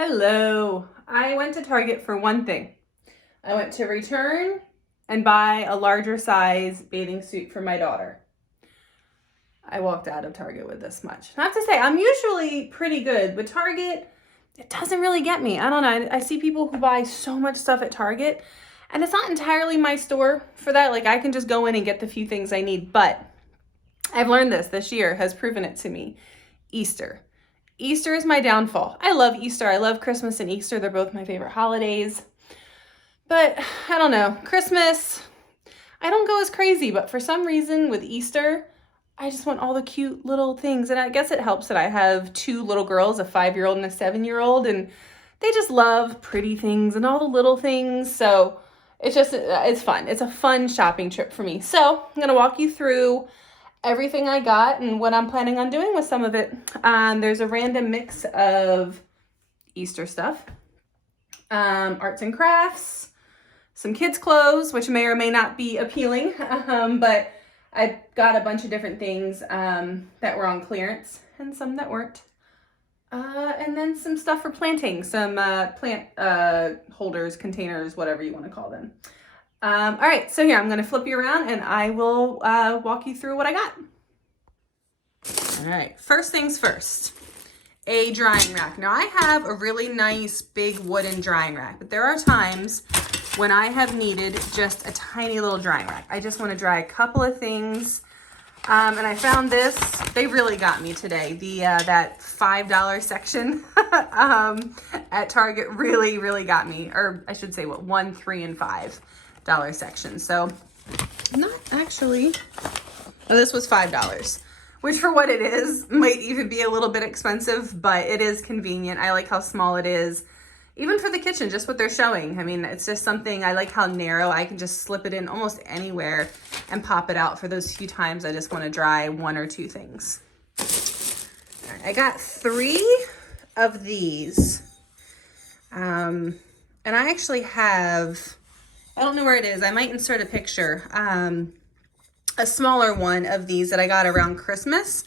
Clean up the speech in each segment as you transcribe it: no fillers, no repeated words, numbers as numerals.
Hello. I went to Target for one thing. I went to return and buy a larger size bathing suit for my daughter. I walked out of Target with this much. I have to say, I'm usually pretty good, but Target, it doesn't really get me. I don't know. I see people who buy so much stuff at Target, and it's not entirely my store for that. Like, I can just go in and get the few things I need, but I've learned this year has proven it to me. Easter. Easter is my downfall. I love Easter. I love Christmas and Easter. They're both my favorite holidays. But I don't know. Christmas, I don't go as crazy, but for some reason with Easter, I just want all the cute little things. And I guess it helps that I have two little girls, a 5-year-old and a 7-year-old, and they just love pretty things and all the little things. So it's fun. It's a fun shopping trip for me. So I'm going to walk you through everything I got and what I'm planning on doing with some of it. There's a random mix of Easter stuff, arts and crafts, some kids' clothes, which may or may not be appealing, but I got a bunch of different things that were on clearance and some that weren't. And then some stuff for planting, some plant holders, containers, whatever you want to call them. All right, so here, I'm going to flip you around and I will walk you through what I got. All right, first things first, a drying rack. Now, I have a really nice big wooden drying rack, but there are times when I have needed just a tiny little drying rack. I just want to dry a couple of things. And I found this, they really got me today. That $5 section at Target really got me, or I should say what, $1, $3, and $5 section. So not actually, oh, this was $5, which for what it is might even be a little bit expensive, but it is convenient. I like how small it is, even for the kitchen, just what they're showing. I mean, it's just something, I like how narrow. I can just slip it in almost anywhere and pop it out for those few times I just want to dry one or two things. All right, I got 3 of these, and I actually have, I don't know where it is. I might insert a picture. A smaller one of these that I got around Christmas.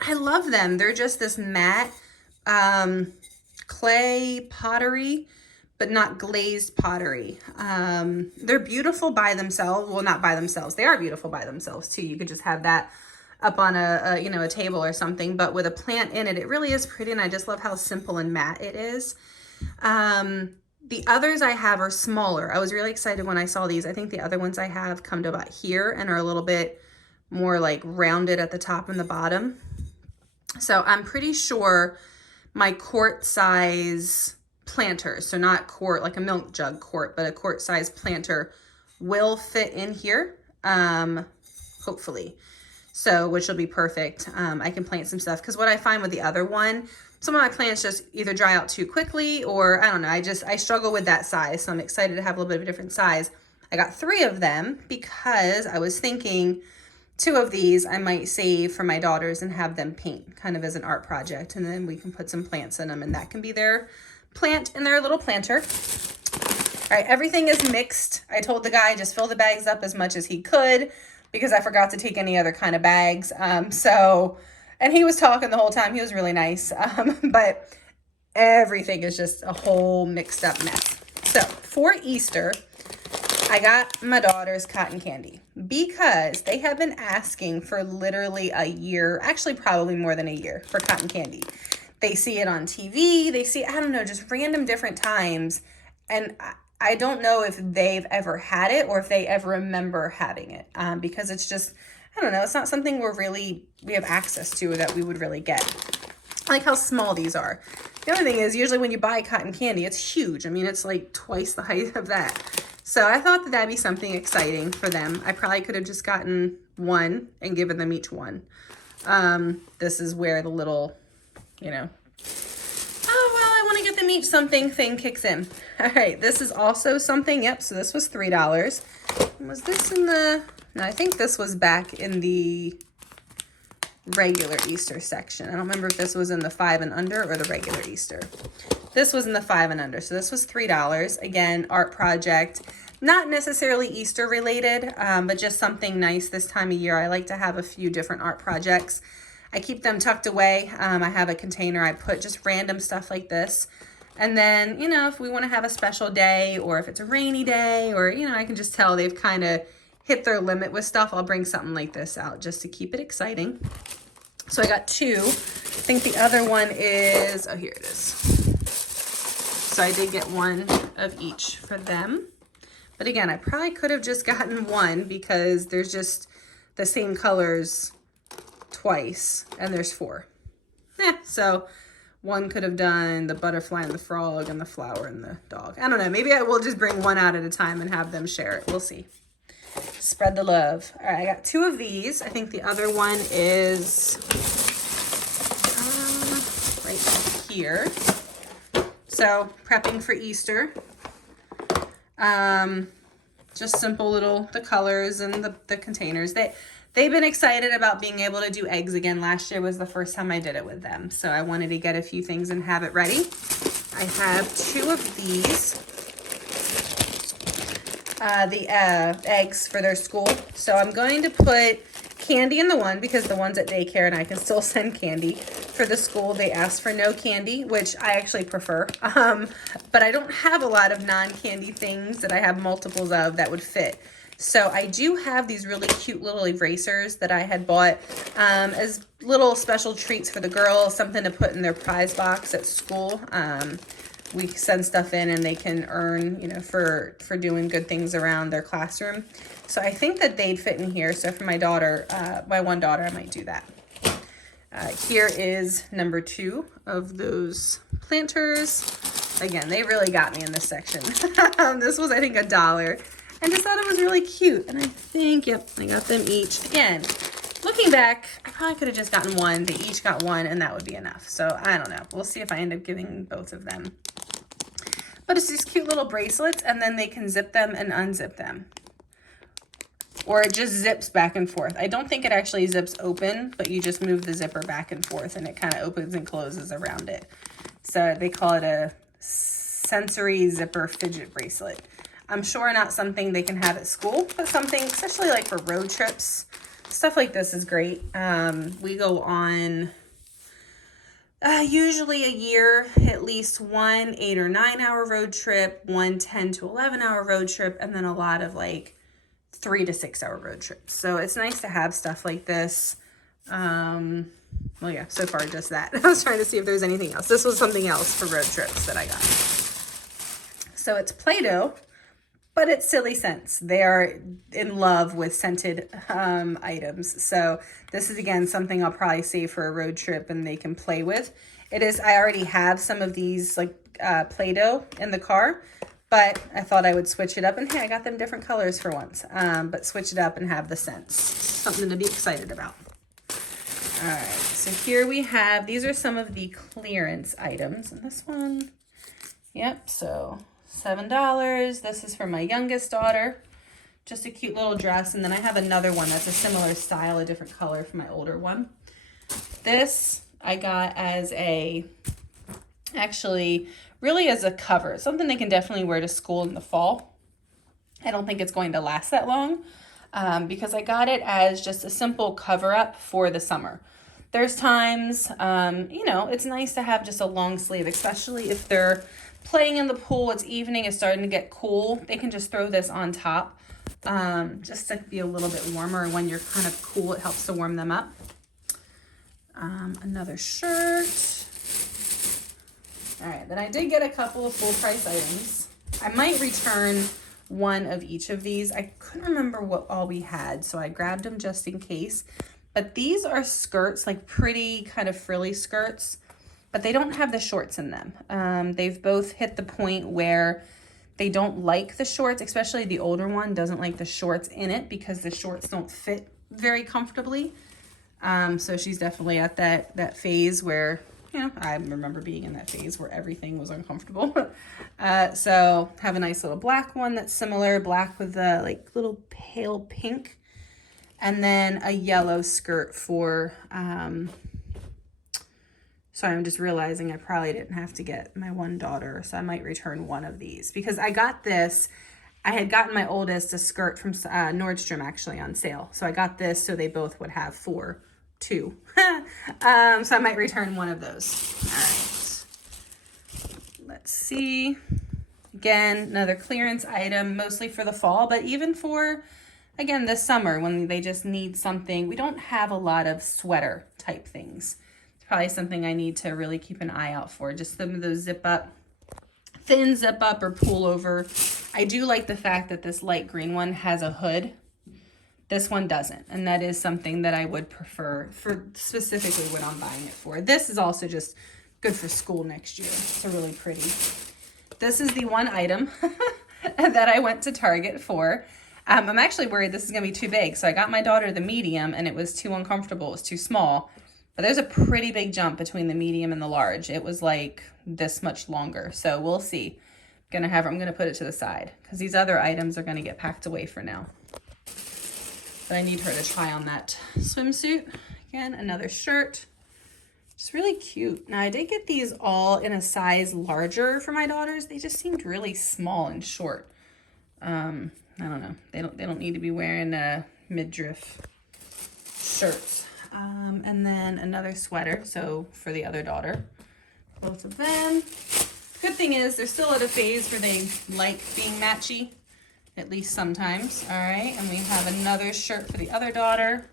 I love them. They're just this matte clay pottery, but not glazed pottery. They're beautiful by themselves. Well, not by themselves. They are beautiful by themselves too. You could just have that up on a table or something, but with a plant in it, it really is pretty. And I just love how simple and matte it is. The others I have are smaller. I was really excited when I saw these. I think the other ones I have come to about here and are a little bit more like rounded at the top and the bottom. So I'm pretty sure my quart size planter, so not quart like a milk jug quart, but a quart size planter will fit in here, hopefully. So, which will be perfect. I can plant some stuff, because what I find with the other one, some of my plants just either dry out too quickly, or I don't know, I struggle with that size. So I'm excited to have a little bit of a different size. I got 3 of them because I was thinking 2 of these I might save for my daughters and have them paint kind of as an art project. And then we can put some plants in them, and that can be their plant in their little planter. All right, everything is mixed. I told the guy just fill the bags up as much as he could, because I forgot to take any other kind of bags. And he was talking the whole time. He was really nice. But everything is just a whole mixed up mess. So for Easter, I got my daughter's cotton candy because they have been asking for literally a year, actually probably more than a year, for cotton candy. They see it on TV. They see, I don't know, just random different times. And I don't know if they've ever had it or if they ever remember having it, because it's just, I don't know, it's not something we have access to, or that we would really get. I like how small these are. The other thing is, usually when you buy cotton candy, it's huge. I mean, it's like twice the height of that. So I thought that that'd be something exciting for them. I probably could have just gotten one and given them each one. This is where the little, oh, well, I want to get them each something thing kicks in. All right, this is also something, yep, so this was $3. Was this in the, no, I think this was back in the regular Easter section. I don't remember if this was in the 5 and under or the regular Easter. This was in the 5 and under, so this was $3. Again, art project, not necessarily Easter related, but just something nice this time of year. I like to have a few different art projects. I keep them tucked away. I have a container I put just random stuff like this. And then, you know, if we want to have a special day or if it's a rainy day or, you know, I can just tell they've kind of hit their limit with stuff, I'll bring something like this out just to keep it exciting. So I got two. I think the other one is, oh, here it is. So I did get one of each for them. But again, I probably could have just gotten one because there's just the same colors twice and there's four. So one could have done the butterfly and the frog and the flower and the dog. I don't know. Maybe I will just bring one out at a time and have them share it. We'll see. Spread the love. All right, I got two of these. I think the other one is right here. So prepping for Easter. Just simple little, the colors and the containers. They've been excited about being able to do eggs again. Last year was the first time I did it with them. So I wanted to get a few things and have it ready. I have two of these, the eggs for their school. So I'm going to put candy in the one because the one's at daycare and I can still send candy. For the school, they asked for no candy, which I actually prefer. But I don't have a lot of non-candy things that I have multiples of that would fit. So I do have these really cute little erasers that I had bought as little special treats for the girls, something to put in their prize box at school. We send stuff in and they can earn, you know, for doing good things around their classroom. So I think that they'd fit in here. So for my daughter, my one daughter, I might do that. Here is number 2 of those planters. Again, they really got me in this section. This was, I think, $1. And just thought it was really cute. And I think, yep, I got them each. Again, looking back, I probably could have just gotten one. They each got one, and that would be enough. So I don't know. We'll see if I end up giving both of them. But it's these cute little bracelets, and then they can zip them and unzip them. Or it just zips back and forth. I don't think it actually zips open, but you just move the zipper back and forth, and it kind of opens and closes around it. So they call it a sensory zipper fidget bracelet. I'm sure not something they can have at school, but something, especially like for road trips, stuff like this is great. We go on usually a year, at least one 8 or 9 hour road trip, one 10 to 11 hour road trip, and then a lot of like 3 to 6 hour road trips. So it's nice to have stuff like this. Well, yeah, so far just that. I was trying to see if there's anything else. This was something else for road trips that I got. So it's Play-Doh. But it's Silly Scents. They are in love with scented items. So this is, again, something I'll probably save for a road trip and they can play with. It is, I already have some of these like Play-Doh in the car, but I thought I would switch it up. And hey, I got them different colors for once. But switch it up and have the scents. Something to be excited about. All right, so here we have, these are some of the clearance items. And this one, yep, so $7. This is for my youngest daughter. Just a cute little dress. And then I have another one that's a similar style, a different color for my older one. This I got as a, actually, really as a cover. Something they can definitely wear to school in the fall. I don't think it's going to last that long because I got it as just a simple cover up for the summer. There's times, you know, it's nice to have just a long sleeve, especially if they're playing in the pool, it's evening, it's starting to get cool. They can just throw this on top just to be a little bit warmer. When you're kind of cool, it helps to warm them up. Another shirt. All right, then I did get a couple of full price items. I might return one of each of these. I couldn't remember what all we had, so I grabbed them just in case. But these are skirts, like pretty kind of frilly skirts, but they don't have the shorts in them. They've both hit the point where they don't like the shorts, especially the older one doesn't like the shorts in it because the shorts don't fit very comfortably. So she's definitely at that phase where, you know, I remember being in that phase where everything was uncomfortable. So have a nice little black one that's similar, black with a like little pale pink, and then a yellow skirt for, sorry, I'm just realizing I probably didn't have to get my one daughter, so I might return one of these because I got this. I had gotten my oldest a skirt from Nordstrom actually on sale. So I got this so they both would have 2. So I might return one of those. All right. let's see. Again, another clearance item, mostly for the fall, but even for, again, this summer when they just need something. We don't have a lot of sweater type things. It's probably something I need to really keep an eye out for. Just some of those zip up, thin zip up or pull over. I do like the fact that this light green one has a hood. This one doesn't, and that is something that I would prefer for specifically what I'm buying it for. This is also just good for school next year. It's really pretty. This is the one item that I went to Target for. I'm actually worried this is gonna be too big, so I got my daughter the medium and it was too uncomfortable, it was too small. But there's a pretty big jump between the medium and the large. It was like this much longer, so we'll see. I'm gonna put it to the side because these other items are gonna get packed away for now. But I need her to try on that swimsuit. Again, another shirt. It's really cute. Now I did get these all in a size larger for my daughters. They just seemed really small and short. I don't know. They don't need to be wearing midriff shirts. And then another sweater. So for the other daughter, both of them. Good thing is they're still at a phase where they like being matchy. At least sometimes. All right, and we have another shirt for the other daughter.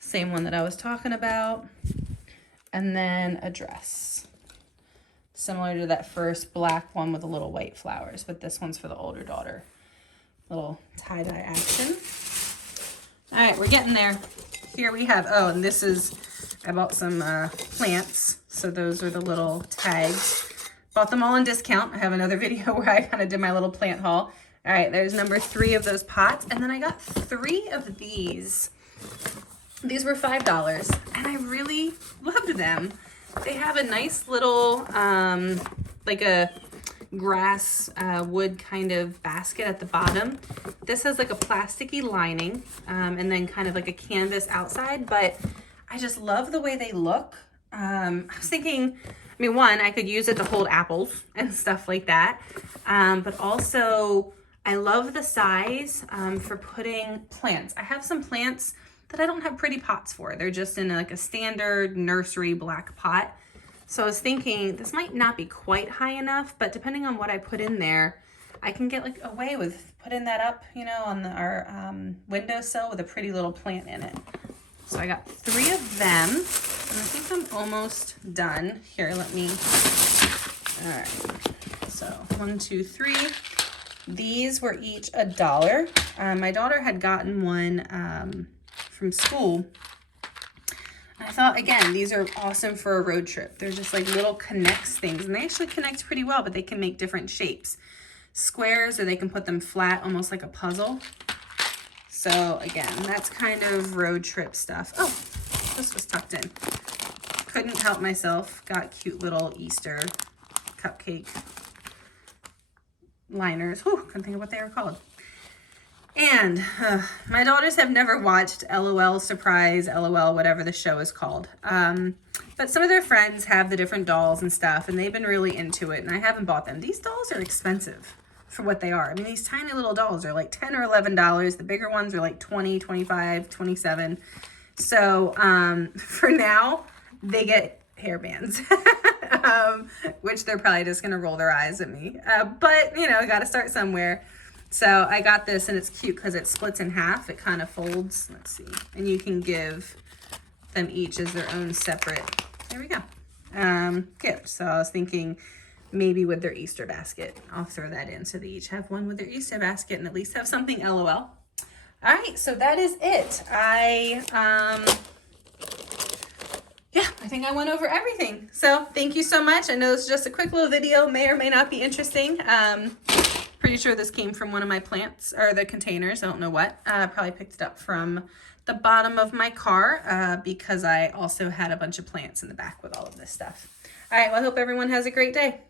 Same one that I was talking about. And then a dress. Similar to that first black one with the little white flowers, but this one's for the older daughter. Little tie-dye action. All right, we're getting there. Here we have, oh, and this is, I bought some plants. So those are the little tags. Bought them all on discount. I have another video where I kind of did my little plant haul. All right, there's number 3 of those pots. And then I got 3 of these. These were $5 and I really loved them. They have a nice little, like a grass wood kind of basket at the bottom. This has like a plasticky lining and then kind of like a canvas outside, but I just love the way they look. I was thinking, I mean, one, I could use it to hold apples and stuff like that. But also I love the size for putting plants. I have some plants that I don't have pretty pots for. They're just in like a standard nursery black pot. So I was thinking this might not be quite high enough, but depending on what I put in there, I can get like away with putting that up, you know, on our windowsill with a pretty little plant in it. So I got 3 of them, and I think I'm almost done. Here, let me, all right. So 1, 2, 3. These were each $1. My daughter had gotten one from school. I thought, again, these are awesome for a road trip. They're just like little connects things, and they actually connect pretty well, but they can make different shapes. Squares, or they can put them flat, almost like a puzzle. So again, that's kind of road trip stuff. Oh, this was tucked in. Couldn't help myself. Got cute little Easter cupcake liners. Whew, couldn't think of what they were called. And my daughters have never watched LOL Surprise, LOL, whatever the show is called. But some of their friends have the different dolls and stuff, and they've been really into it, and I haven't bought them. These dolls are expensive for what they are. I mean, these tiny little dolls are like $10 or $11. The bigger ones are like $20, $25, $27. So for now, they get hairbands, which they're probably just going to roll their eyes at me. But, you know, got to start somewhere. So I got this, and it's cute because it splits in half. It kind of folds. Let's see. And you can give them each as their own separate, there we go, gift. So I was thinking maybe with their Easter basket, I'll throw that in. So they each have one with their Easter basket and at least have something LOL. All right, so that is it. Yeah, I think I went over everything. So thank you so much. I know it's just a quick little video, may or may not be interesting. Pretty sure this came from one of my plants, or the containers, I don't know what. Probably picked it up from the bottom of my car because I also had a bunch of plants in the back with all of this stuff. All right, well, I hope everyone has a great day.